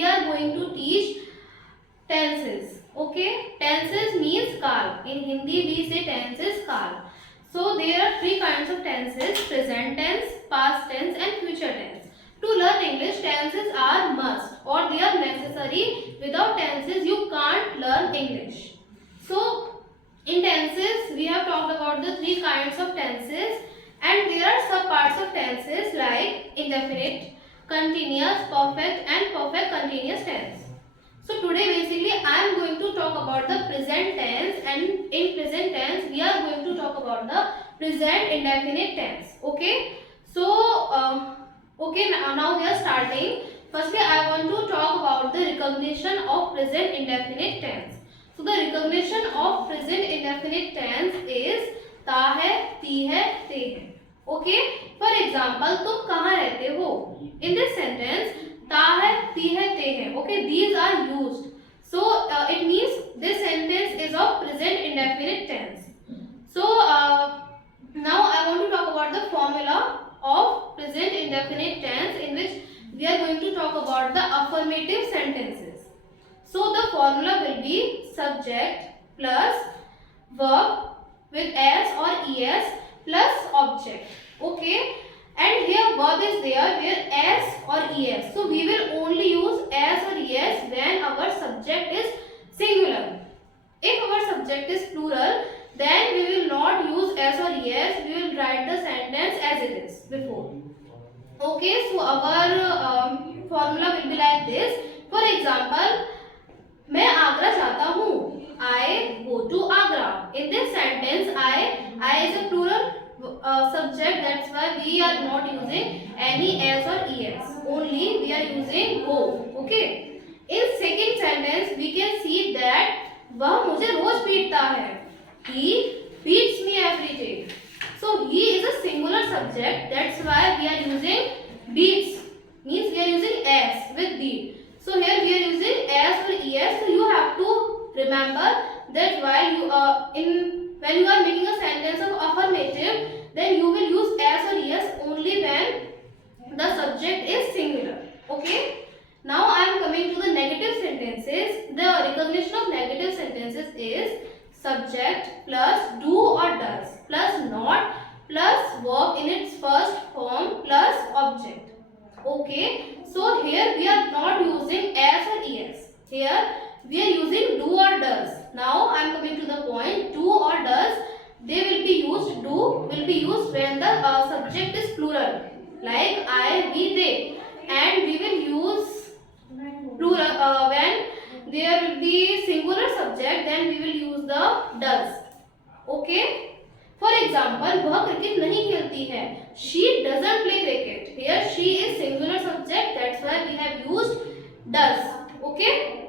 we are going to teach tenses. Okay, tenses means काल. In Hindi we say tenses काल. So there are three kinds of tenses: present tense, past tense and future tense. To learn English, tenses are must or they are necessary. Without tenses you can't learn English. So in tenses we have talked about the three kinds of tenses, and there are sub parts of tenses like indefinite, continuous, perfect and perfect continuous tense. So today basically I am going to talk about the present tense, and in present tense we are going to talk about the present indefinite tense. Okay, so okay, now we are starting. Firstly I want to talk about the recognition of present indefinite tense. So the recognition of present indefinite tense is ता है, ती है, ते है. Okay, for example, तुम कहाँ रहते हो? In this sentence ता है, ती है, ते है. Okay, these are used. So it means this sentence is of present indefinite tense. So now I want to talk about the formula of present indefinite tense, in which we are going to talk about the affirmative sentences. So the formula will be subject plus verb with s or es plus object. Okay, and here verb is there where s or es. So we will only use s or es when our subject is singular. If our subject is plural, then we will not use s or es. We will write the sentence as it is before. Okay, so our formula will be like this. For example, मैं आगरा जाता हूँ. I go to Agra. In this sentence, I is a plural subject. That's why we are not using any s or es. Only we are using go. Okay. In second sentence, we can see that वह मुझे रोज पीटता है. He beats me every day. So he is a singular subject. That's why we are using beats. Means we are using s with beat. So here we are using s or es. So you have to remember that while you when you are making a sentence of affirmative, then you will use s or es only when the subject is singular. Okay. Now I am coming to the negative sentences. The recognition of negative sentences is subject plus do or does plus not plus verb in its first form plus object. Okay, so here we are not using s or es. Here we are using do or does. Now I am coming to the point. Do or does, they will be used. Do will be used when the subject is plural, like I, we, they, and we will use plural when there will be singular subject. Then we will use the does. Okay. For example, वह cricket नहीं खेलती है. She doesn't play cricket. Here she is singular subject. That's why we have used does. Okay.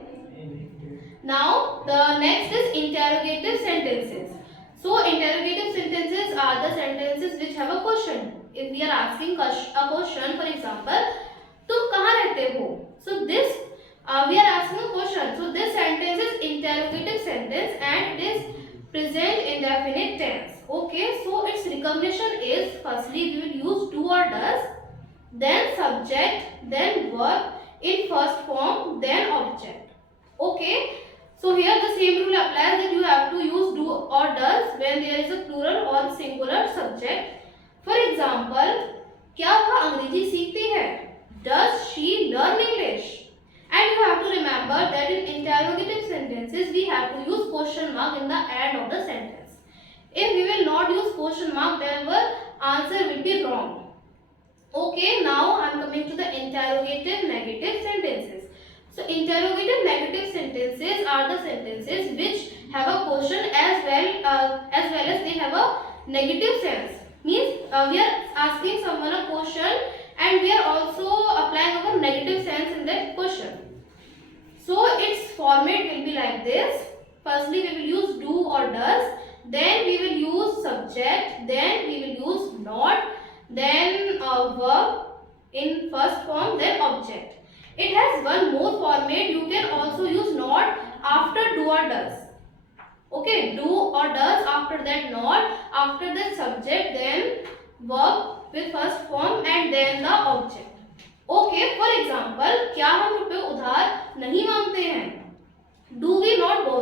Now the next is interrogative sentences. So interrogative sentences are the sentences which have a question. If we are asking a question, for example, तुम कहाँ रहते हो? So this we are asking a question. So this sentence is interrogative sentence and it is present indefinite tense. Okay, so its recognition is firstly we will use do or does, then subject, then verb in first form, then object. Okay, so here the same rule applies that you have to use do or does when there is a plural or singular subject. For example, क्या वह अंग्रेजी सीखती है? Does she learn English? And you have to remember that in interrogative sentences we have to use question mark in the end of the sentence. If we will not use question mark, then our answer will be wrong. Okay, now I am coming to the interrogative negative sentences. So interrogative negative sentences are the sentences which have a question as well as they have a negative sense. Means we are asking someone a question and we are also applying our negative sense in that question. So its format will be like this. Firstly we will use do or does, then we will use subject, then we will use not, then verb in first form, then object. It has one more format. You can also use not after do or does. Okay, do or does, after that not, after that subject, then verb with first form and then the object. Okay, for example, क्या हम रुपए उधार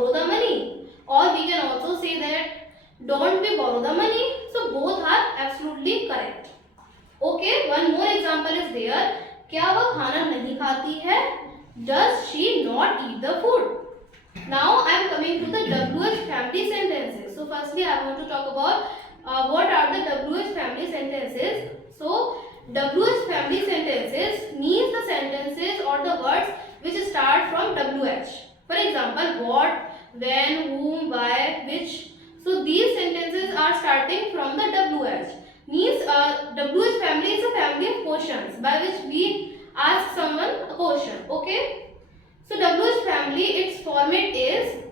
borrow the money, or we can also say that don't we borrow the money. So both are absolutely correct. Okay, one more example is there. क्या वह खाना नहीं खाती है? Does she not eat the food? Now I am coming to the WH family sentences. So firstly I want to talk about what are the WH family sentences. So WH family sentences means the sentences or the words which start from WH. For example, what, when, whom, why, which. So these sentences are starting from the WH. Means WH family is a family of questions by which we ask someone a question. Okay. So WH family, its format is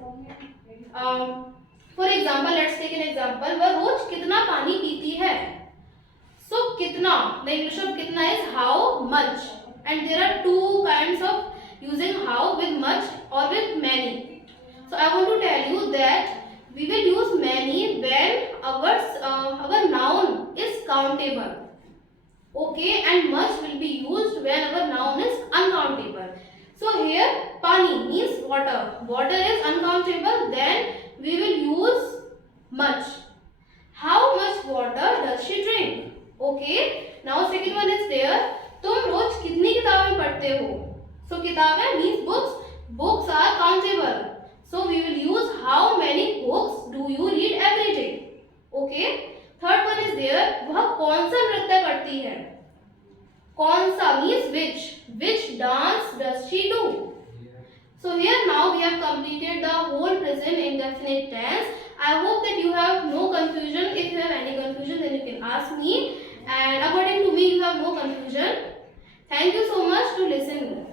for example, let's take an example. वह रोज कितना पानी पीती है? So कितना, the English of कितना is how much, and there are two kinds of using how with much or with many. So I want to tell you that we will use many when our noun is countable. Okay, and much will be used when our noun is uncountable. So here pani means water. Water is uncountable, then we will use much. How much water does she drink? Okay. Now second one is there. तुम रोज कितनी किताबें पढ़ते हो? So किताबें means books. Books are countable. So we will use how many books do you read every day? Okay. Third one is there. वह कौन सा नृत्य करती है? कौन सा means which. Which dance does she do? So here now we have completed the whole present indefinite tense. I hope that you have no confusion. If you have any confusion, then you can ask me. And according to me, you have no confusion. Thank you so much to listen.